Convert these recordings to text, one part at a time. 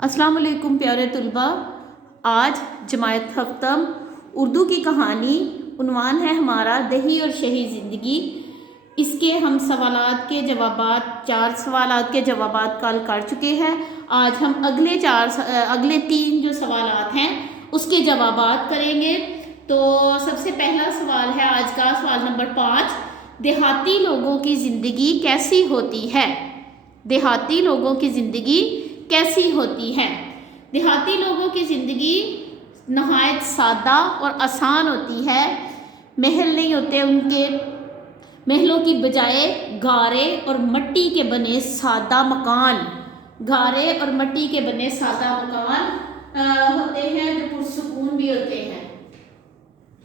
अस्सलाम वालेकुम प्यारे तलबा। आज जमायत हफ्तम उर्दू की कहानी उन्वान है हमारा दही और शही ज़िंदगी। इसके हम सवालात के जवाबात 4 सवालात के जवाबात कल कर चुके हैं। आज हम अगले 3 जो सवालात हैं उसके जवाबात करेंगे। तो सबसे पहला सवाल है आज का सवाल नंबर 5, देहाती लोगों की ज़िंदगी कैसी होती है। देहाती लोगों की ज़िंदगी कैसी होती है। देहाती लोगों की ज़िंदगी नहायत सादा और आसान होती है। महल नहीं होते उनके, महलों की बजाय गारे और मट्टी के बने सादा मकान, गारे और मट्टी के बने सादा मकान होते हैं जो पुरसुकून भी होते हैं।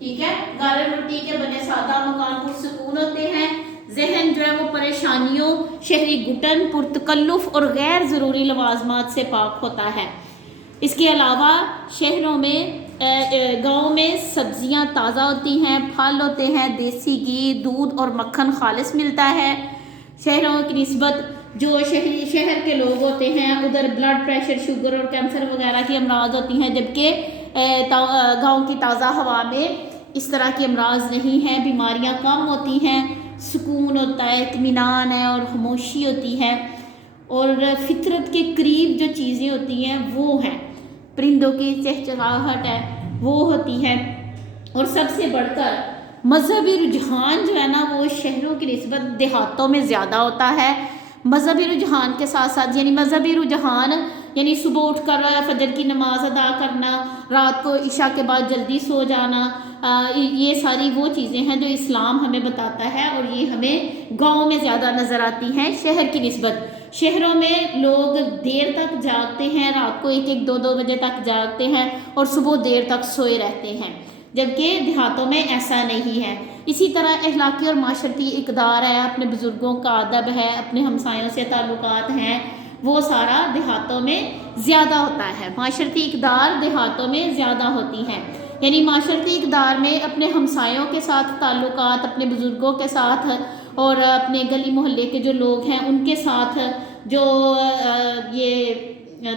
ठीक है, गारे मिट्टी के बने सादा मकान पुरसुकून होते हैं। जहन जो है वो परेशानियों, शहरी घुटन, पुरतकल्लुफ़ और गैर ज़रूरी लवाजमात से पाक होता है। इसके अलावा शहरों में गाँव में सब्जियां ताज़ा होती हैं, फल होते हैं, देसी घी, दूध और मक्खन खालिस मिलता है। शहरों की निस्बत जो शहर के लोग होते हैं उधर ब्लड प्रेशर, शुगर और कैंसर वगैरह की अमराज होती हैं, जबकि गाँव की ताज़ा हवा में इस तरह की अमराज नहीं है। बीमारियां कम होती हैं, सुकून होता है, इत्मीनान है और खामोशी होती है। और फितरत के करीब जो चीज़ें होती हैं वो हैं, परिंदों की चहचहाहट है वो होती है। और सबसे बढ़कर मजहबी रुझान जो है ना वो शहरों की निस्बत देहातों में ज़्यादा होता है। मजहबी रुझान के साथ साथ यानी मजहबी रुझान यानी सुबह उठकर फजर की नमाज अदा करना, रात को इशा के बाद जल्दी सो जाना, ये सारी वो चीज़ें हैं जो इस्लाम हमें बताता है और ये हमें गाँव में ज़्यादा नज़र आती हैं शहर की निस्बत। शहरों में लोग देर तक जागते हैं, रात को 1-1, 2-2 बजे तक जागते हैं और सुबह देर तक सोए रहते हैं, जबकि देहातों में ऐसा नहीं है। इसी तरह अखलाकी और माशरती इक़दार है, अपने बुज़ुर्गों का अदब है, अपने हमसायों से ताल्लुकात हैं, वो सारा देहातों में ज़्यादा होता है। माशरती इक़दार देहातों में ज़्यादा होती हैं, यानी माशरती इक़दार में अपने हमसायों के साथ ताल्लुकात, अपने बुज़ुर्गों के साथ और अपने गली मोहल्ले के जो लोग हैं उनके साथ जो ये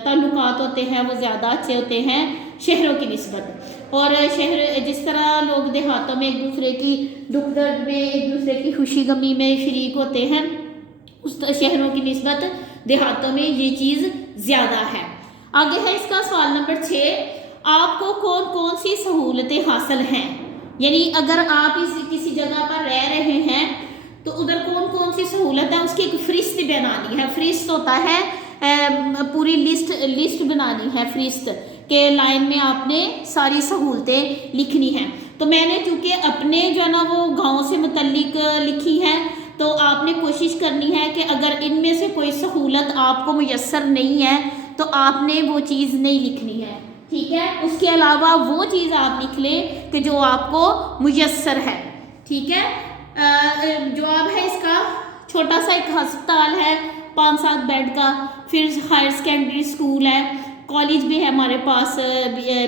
ताल्लुकात होते हैं वो ज़्यादा अच्छे होते हैं शहरों की निस्बत। और शहर जिस तरह लोग देहातों में एक दूसरे की दुख दर्द में, एक दूसरे की खुशी गमी में शरीक होते हैं, उस शहरों की निस्बत देहातों में ये चीज़ ज़्यादा है। आगे है इसका सवाल नंबर 6, आपको कौन कौन सी सहूलतें हासिल हैं। यानी अगर आप किसी जगह पर रह रहे हैं तो उधर कौन कौन सी सहूलत है उसकी एक फ़हरिस्त बनानी है। फ़हरिस्त होता है पूरी लिस्ट बनानी है, फ़हरिस्त के लाइन में आपने सारी सहूलतें लिखनी हैं। तो मैंने चूँकि अपने जो है ना वो गाँव से मुतल्लिक लिखी है, तो आपने कोशिश करनी है कि अगर इनमें से कोई सहूलत आपको मुयस्सर नहीं है तो आपने वो चीज़ नहीं लिखनी है। ठीक है, उसके अलावा वो चीज़ आप लिख लें कि जो आपको मुयस्सर है। ठीक है, जवाब है इसका छोटा सा एक अस्पताल है 5-7 बेड का, फिर हायर सेकेंडरी स्कूल है, कॉलेज भी है हमारे पास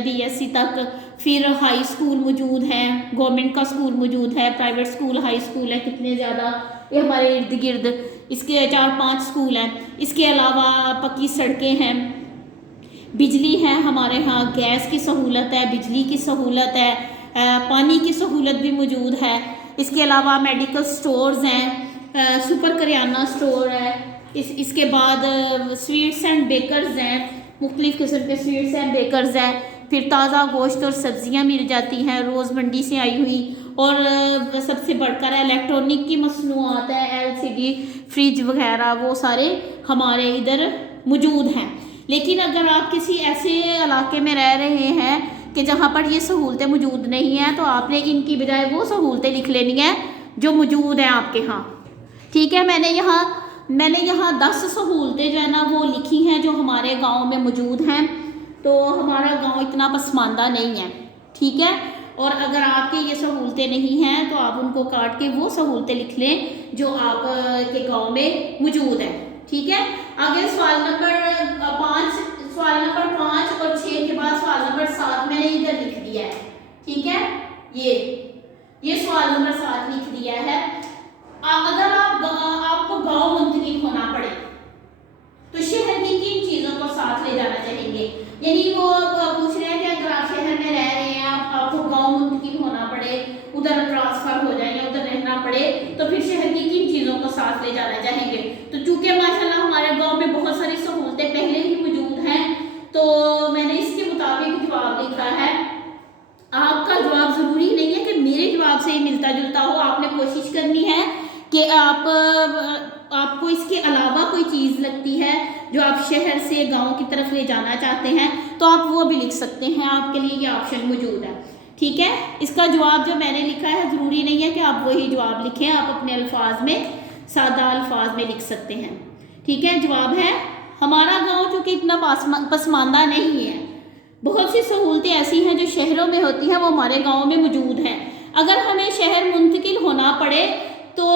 BSc तक, फिर हाई स्कूल मौजूद है, गवर्नमेंट का स्कूल मौजूद है, प्राइवेट स्कूल, हाई स्कूल है, कितने ज़्यादा ये हमारे इर्द गिर्द इसके 4-5 स्कूल हैं। इसके अलावा पक्की सड़कें हैं, बिजली है हमारे यहाँ, गैस की सहूलत है, बिजली की सहूलत है, पानी की सहूलत भी मौजूद है। इसके अलावा मेडिकल स्टोर्स हैं, सुपर करियाना स्टोर है, इसके बाद स्वीट्स एंड बेकर्स हैं, मुख्तलिफ़ किस्म के स्वीट्स एंड बेकर्स हैं, फिर ताज़ा गोश्त और सब्ज़ियाँ मिल जाती हैं रोज़ मंडी से आई हुई। और सबसे बढ़कर इलेक्ट्रॉनिक की मसनूआत है, LCD फ्रिज वगैरह वो सारे हमारे इधर मौजूद हैं। लेकिन अगर आप किसी ऐसे इलाके में रह रहे हैं कि जहाँ पर ये सहूलतें मौजूद नहीं हैं तो आपने इनकी बजाय वो सहूलतें लिख लेनी हैं जो मौजूद हैं आपके यहाँ। ठीक है, मैंने यहाँ 10 सहूलतें जो है ना वो लिखी हैं जो हमारे गांव में मौजूद हैं। तो हमारा गांव इतना पसमानदा नहीं है। ठीक है, और अगर आपके ये सहूलतें नहीं हैं तो आप उनको काट के वो सहूलतें लिख लें जो आप के गाँव में मौजूद हैं। ठीक है, आगे सवाल नंबर 5 और 6 के बाद सवाल नंबर 7 मैंने इधर लिख दिया है। ठीक है, ये सवाल नंबर 7 लिख दिया है। अगर आपको गाँव मुंतकिल होना पड़े तो शहर की किन चीज़ों को साथ ले जाना चाहिए। यानी वो पूछ रहे हैं कि अगर आप शहर में रह रहे हैं, आपको गांव मुंतकिल होना पड़े, उधर ट्रांसफर हो जाए या उधर रहना पड़े, तो फिर शहर की किन चीज़ों को साथ ले जाना चाहेंगे। तो चूँकि माशाल्लाह हमारे गांव में बहुत सारी सहूलतें पहले ही मौजूद हैं, तो मैंने इसके मुताबिक जवाब लिखा है। आपका जवाब ज़रूरी नहीं है कि मेरे जवाब से ही मिलता जुलता हो, आपने कोशिश करनी है कि आपको इसके अलावा कोई चीज़ लगती है जो आप शहर से गांव की तरफ ले जाना चाहते हैं, तो आप वो भी लिख सकते हैं, आपके लिए ये ऑप्शन मौजूद है। ठीक है, इसका जवाब जो मैंने लिखा है ज़रूरी नहीं है कि आप वही जवाब लिखें, आप अपने अल्फाज में, सादा अल्फाज में लिख सकते हैं। ठीक है, जवाब है हमारा गाँव चूँकि इतना पसमानदा नहीं है, बहुत सी सहूलतें ऐसी हैं जो शहरों में होती हैं वो हमारे गाँव में मौजूद हैं। अगर हमें शहर मुंतकिल होना पड़े तो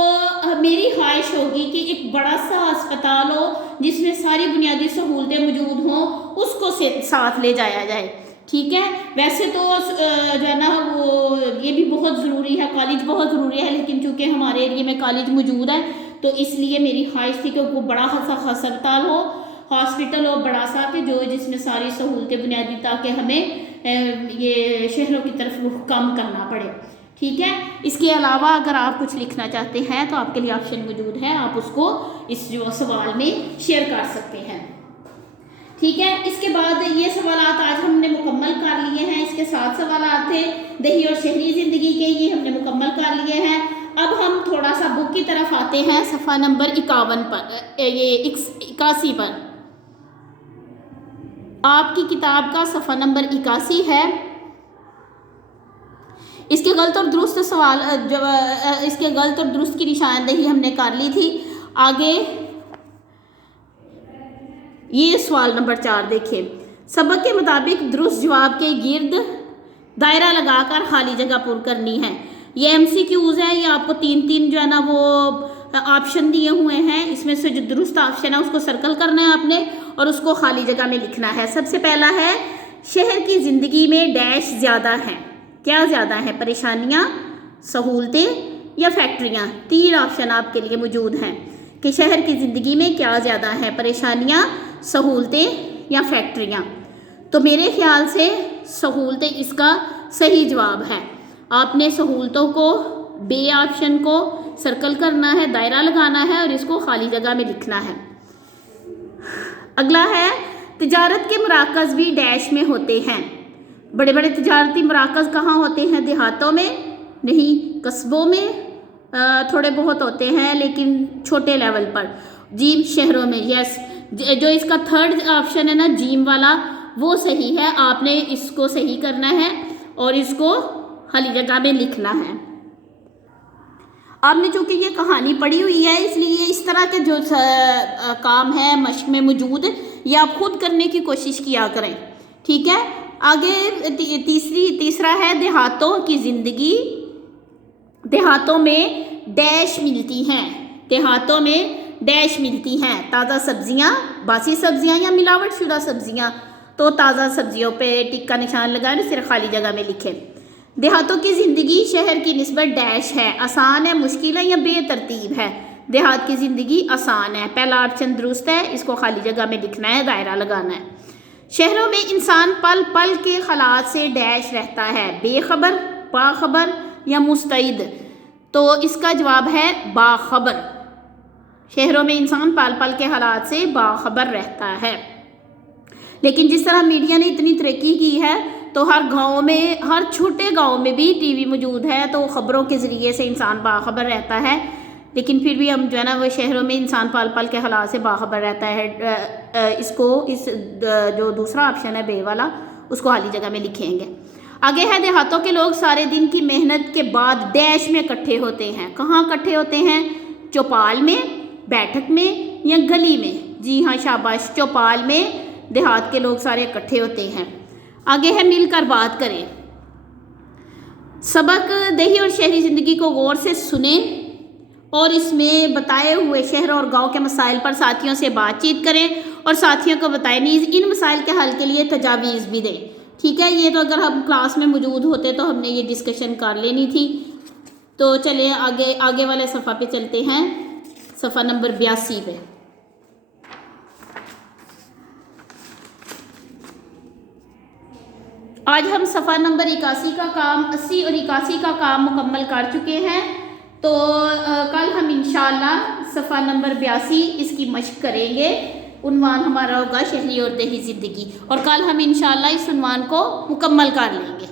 मेरी ख्वाहिश होगी कि एक बड़ा सा अस्पताल हो जिसमें सारी बुनियादी सहूलतें मौजूद हों, उसको साथ ले जाया जाए। ठीक है, वैसे तो जो है ना वो ये भी बहुत ज़रूरी है, कॉलेज बहुत ज़रूरी है, लेकिन चूँकि हमारे एरिया में कॉलेज मौजूद है तो इसलिए मेरी ख्वाहिश थी कि वो बड़ा सा अस्पताल हो, हॉस्पिटल हो बड़ा सा, कि जो जिसमें सारी सहूलतें बुनियादी, ताकि हमें ये शहरों की तरफ रुख कम करना पड़े। ठीक है, इसके अलावा अगर आप कुछ लिखना चाहते हैं तो आपके लिए ऑप्शन मौजूद है, आप उसको इस जो सवाल में शेयर कर सकते हैं। ठीक है, इसके बाद ये सवालात आज हमने मुकम्मल कर लिए हैं, इसके 7 सवालात थे दही और शहरी ज़िंदगी के, ये हमने मुकम्मल कर लिए हैं। अब हम थोड़ा सा बुक की तरफ आते हैं, सफ़ा नंबर 51 पर, ये 81 पर, आपकी किताब का सफ़ा नंबर 81 है। इसके गलत और दुरुस्त सवाल इसके गलत और दुरुस्त की निशानदेही हमने कर ली थी। आगे ये सवाल नंबर 4 देखिए, सबक के मुताबिक दुरुस्त जवाब के गिर्द दायरा लगाकर खाली जगह पूरी करनी है। ये MCQs है, ये आपको 3 जो है ना वो ऑप्शन दिए हुए हैं, इसमें से जो दुरुस्त ऑप्शन है उसको सर्कल करना है आपने और उसको खाली जगह में लिखना है। सबसे पहला है, शहर की ज़िंदगी में डैश ज़्यादा है। क्या ज़्यादा है, परेशानियाँ, सहूलतें या फैक्ट्रियाँ। 3 ऑप्शन आपके लिए मौजूद हैं कि शहर की ज़िंदगी में क्या ज़्यादा है, परेशानियाँ, सहूलतें या फैक्ट्रियाँ। तो मेरे ख्याल से सहूलतें इसका सही जवाब है। आपने सहूलतों को, बे ऑप्शन को सर्कल करना है, दायरा लगाना है और इसको खाली जगह में लिखना है। अगला है, तिजारत के मराकज़ भी डैश में होते हैं। बड़े बड़े तिजारती मराकज़ कहाँ होते हैं, देहातों में नहीं, कस्बों में थोड़े बहुत होते हैं लेकिन छोटे लेवल पर। जी, शहरों में। यस, जो इसका 3rd ऑप्शन है ना, जीम वाला, वो सही है। आपने इसको सही करना है और इसको खाली जगह में लिखना है। आपने चूँकि ये कहानी पढ़ी हुई है इसलिए इस तरह के जो काम है मश्क में मौजूद, ये आप खुद करने की कोशिश किया करें। ठीक है, आगे तीसरा है, देहातों की ज़िंदगी, देहातों में डैश मिलती हैं। देहातों में डैश मिलती हैं, ताज़ा सब्जियां, बासी सब्जियां या मिलावट शुदा सब्जियां। तो ताज़ा सब्जियों पे टिक का निशान लगाएं, सिर्फ खाली जगह में लिखें। देहातों की ज़िंदगी शहर की निस्बत डैश है, आसान है, मुश्किल है या बेतरतीब है। देहात की ज़िंदगी आसान है, पहला ऑप्शन दुरुस्त है, इसको खाली जगह में लिखना है, दायरा लगाना है। शहरों में इंसान पल पल के हालात से डैश रहता है, बेखबर, बाखबर या मुस्तैद। तो इसका जवाब है बाखबर। शहरों में इंसान पल पल के हालात से बाखबर रहता है। लेकिन जिस तरह मीडिया ने इतनी तरक्की की है तो हर गांव में, हर छोटे गांव में भी टीवी मौजूद है, तो ख़बरों के ज़रिए से इंसान बाखबर रहता है। लेकिन फिर भी हम जो है ना वो शहरों में इंसान पल पल के हालात से बाखबर रहता है। इसको जो दूसरा ऑप्शन है बे वाला, उसको खाली जगह में लिखेंगे। आगे है, देहातों के लोग सारे दिन की मेहनत के बाद डैश में इकट्ठे होते हैं। कहाँ इकट्ठे होते हैं, चौपाल में, बैठक में या गली में। जी हाँ, शाबाश, चौपाल में देहात के लोग सारे इकट्ठे होते हैं। आगे है, मिलकर बात करें। सबक दही और शहरी ज़िंदगी को गौर से सुने और इसमें बताए हुए शहर और गांव के मसाइल पर साथियों से बातचीत करें और साथियों को बताएं, इन मसाइल के हल के लिए तजावीज़ भी दें। ठीक है, ये तो अगर हम क्लास में मौजूद होते तो हमने ये डिस्कशन कर लेनी थी। तो चलिए आगे वाले सफ़ा पे चलते हैं, सफ़ा नंबर 82 पे। آج ہم صفحہ نمبر 81 کا کام 80 اور 81 کا کام مکمل کر چکے ہیں، تو کل ہم انشاءاللہ صفحہ نمبر 82 اس کی مشق کریں گے۔ عنوان ہمارا ہوگا شہری اور دیہی زندگی، اور کل ہم انشاءاللہ اس عنوان کو مکمل کر لیں گے۔